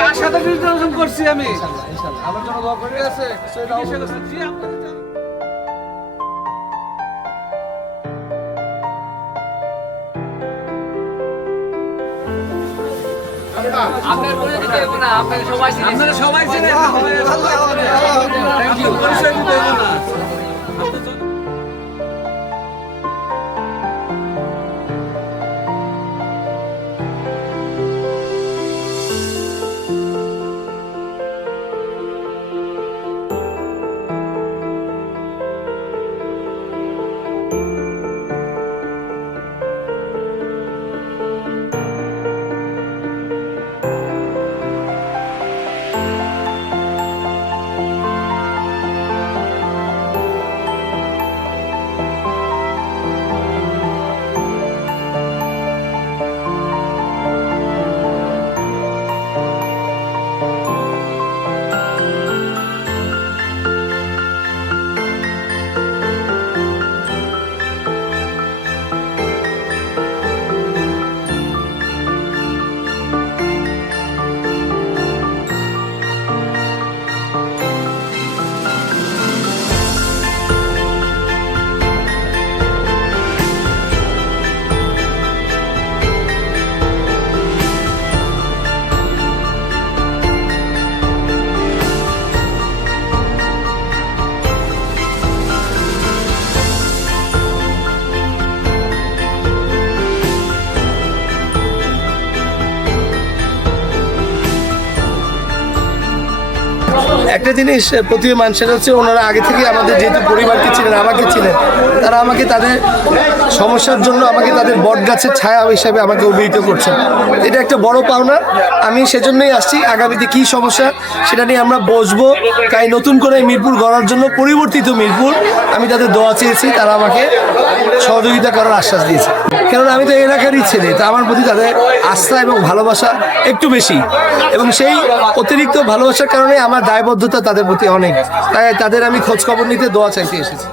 তার সাথে ডিসকাশন করছি আমি আমার জন্য দোয়া করে আছে আপনার করে দিতে হবে না, আপনারা সবাই চিনেন। আপনারা সবাই চিনেন থ্যাংক ইউ পরিচয় দিতে হবে না একটা জিনিস প্রতীয়মান, সেটা হচ্ছে ওনারা আগে থেকে আমাদের যেহেতু পরিবারকে ছিলেন, আমাকে ছিলেন, তারা আমাকে তাদের সমস্যার জন্য আমাকে তাদের বট গাছের ছায়া হিসাবে আমাকে অভিহিত করছেন। এটা একটা বড় পাওনা। আমি সেজন্যই আসছি, আগামীতে কী সমস্যা সেটা নিয়ে আমরা বসবো। তাই নতুন করে মিরপুর গড়ার জন্য পরিবর্তিত মিরপুর আমি তাদের দোয়া চেয়েছি, তারা আমাকে সহযোগিতা করার আশ্বাস দিয়েছে। কেননা আমি তো এলাকারই ছেলে, তা আমার প্রতি তাদের আস্থা এবং ভালোবাসা একটু বেশি, এবং সেই অতিরিক্ত ভালোবাসার কারণে আমার দায়বদ্ধতা তাদের প্রতি অনেক। তাই তাদের আমি খোঁজখবর নিতে দোয়া চাইতে এসেছি।